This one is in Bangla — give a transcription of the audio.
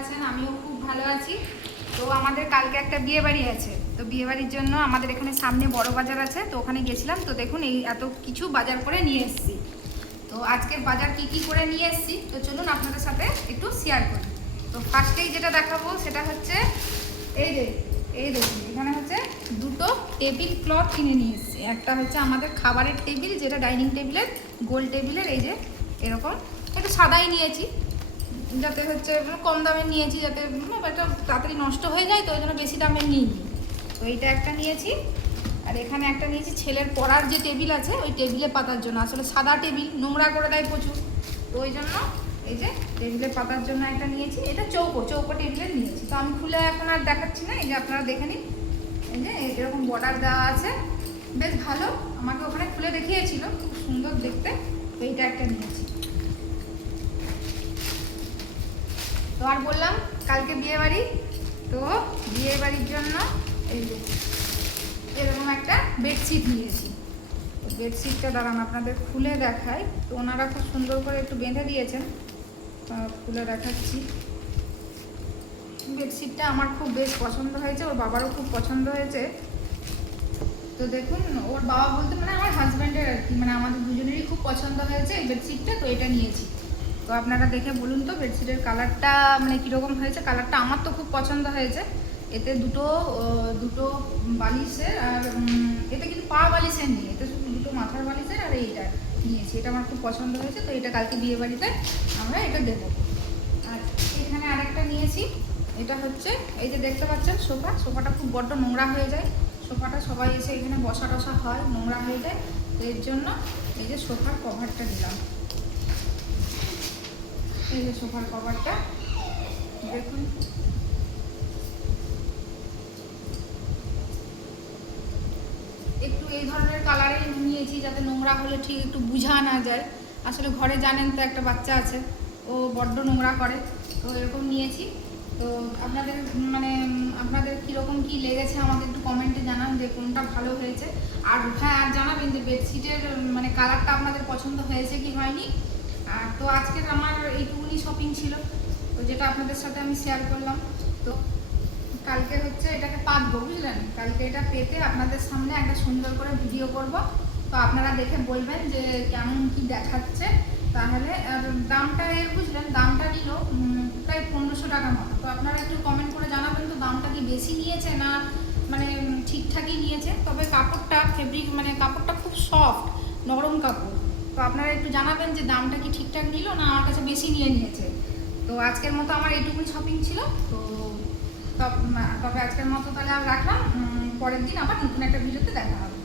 আছেন? আমিও খুব ভালো আছি। তো আমাদের কালকে একটা বিয়ে বাড়ি আছে, তো বিয়ে বাড়ির জন্য আমাদের এখানে সামনে বড় বাজার আছে, তো ওখানে গেছিলাম। তো দেখুন এই এত কিছু বাজার করে নিয়ে এসেছি। তো আজকের বাজার কি কি করে নিয়ে এসেছি তো চলুন আপনাদের সাথে একটু শেয়ার করি। তো ফার্স্টেই যেটা দেখাবো সেটা হচ্ছে এই দেখুন, এখানে হচ্ছে দুটো টেবিল ক্লথ কিনে নিয়ে এসেছি। একটা হচ্ছে আমাদের খাবারের টেবিল, যেটা ডাইনিং টেবিলের গোল টেবিলের, এই যে এরকম একটু সাদাই নিয়েছি, যাতে হচ্ছে কম দামে নিয়েছি, যাতে এটা তাড়াতাড়ি নষ্ট হয়ে যায়, তো ওই জন্য বেশি দামে নিইনি। তো এইটা একটা নিয়েছি। আর এখানে একটা নিয়েছি ছেলের পড়ার যে টেবিল আছে, ওই টেবিলে পাতার জন্য। আসলে সাদা টেবিল নোংরা করে দেয় প্রচুর, তো ওই জন্য এই যে টেবিলে পাতার জন্য একটা নিয়েছি। এটা চৌকো টেবিলের নিয়েছি। তো আমি খুলে এখন আর দেখাচ্ছি না, এই যে আপনারা দেখে নিন। এই যে এরকম বর্ডার দেওয়া আছে, বেশ ভালো। আমাকে ওখানে খুলে দেখিয়েছিল, খুব সুন্দর দেখতে। তো এইটা একটা নিয়েছি। তো আর বললাম কালকে বিয়ে বাড়ি, তো বিয়ে বাড়ির জন্য এই যে এরকম একটা বেডশিট নিয়েছি। তো বেডশিটটা দাঁড়ান আপনাদের খুলে দেখাই। তো ওনারা খুব সুন্দর করে একটু বেঁধে দিয়েছেন, খুলে দেখাচ্ছি। বেডশিটটা আমার খুব বেশ পছন্দ হয়েছে, ওর বাবারও খুব পছন্দ হয়েছে। তো দেখুন, ওর বাবা বলতে মানে আমার হাজব্যান্ডের আর কি, মানে আমাদের দুজনেরই খুব পছন্দ হয়েছে এই বেডশিটটা, তো এটা নিয়েছি। তো আপনারা দেখে বলুন তো বেডশিটের কালারটা মানে কীরকম হয়েছে। কালারটা আমার তো খুব পছন্দ হয়েছে। এতে দুটো বালিশের, আর এতে কিন্তু পা বালিশের নেই, এতে শুধু দুটো মাথার বালিশের আর এইটা নিয়েছি। এটা আমার খুব পছন্দ হয়েছে, তো এটা কালকে বিয়ে বাড়িতে আমরা এটা দেবো। আর এখানে আরেকটা নিয়েছি, এটা হচ্ছে এই যে দেখতে পাচ্ছেন সোফাটা খুব বড্ড নোংরা হয়ে যায়। সোফাটা সবাই এসে এখানে বসা টসা হয়, নোংরা হয়ে যায়, তো এর জন্য এই যে সোফার কভারটা দিলাম। এই যে সোফার কভারটা দেখুন, একটু এই ধরনের কালারে নিয়েছি, যাতে নোংরা হলে ঠিক একটু বোঝা না যায়। আসলে ঘরে জানেন তো একটা বাচ্চা আছে, ও বড্ড নোংরা করে, তো এরকম নিয়েছি। তো আপনাদের কীরকম কী লেগেছে আমাকে একটু কমেন্টে জানান যে কোনটা ভালো হয়েছে। আর হ্যাঁ, আর জানাবেন যে বেডশিটের মানে কালারটা আপনাদের পছন্দ হয়েছে কি হয়নি। আর তো আজকের আমার এইটুকুনি শপিং ছিল, তো যেটা আপনাদের সাথে আমি শেয়ার করলাম। তো কালকে হচ্ছে এটাকে পাতবো, বুঝলেন? কালকে এটা পেতে আপনাদের সামনে একটা সুন্দর করে ভিডিও করব। তো আপনারা দেখে বলবেন যে কেমন কি দেখাচ্ছে। তাহলে আর দামটা এর বুঝলেন, দামটা নিল প্রায় 1500 টাকার মতো। তো আপনারা একটু কমেন্ট করে জানাবেন তো দামটা কি বেশি নিয়েছে না মানে ঠিকঠাকই নিয়েছে। তবে কাপড়টা ফেব্রিক মানে কাপড়টা খুব সফট, নরম কাপড়। তো আপনারা একটু জানাবেন যে দামটা কি ঠিকঠাক নিল না আমার কাছে বেশি নিয়েছে। তো আজকের মতো আমার এইটুকুই শপিং ছিল। তো তবে আজকের মতো তাহলে আর রাখলাম, পরের দিন আবার নতুন একটা ভিডিওতে দেখা হবে।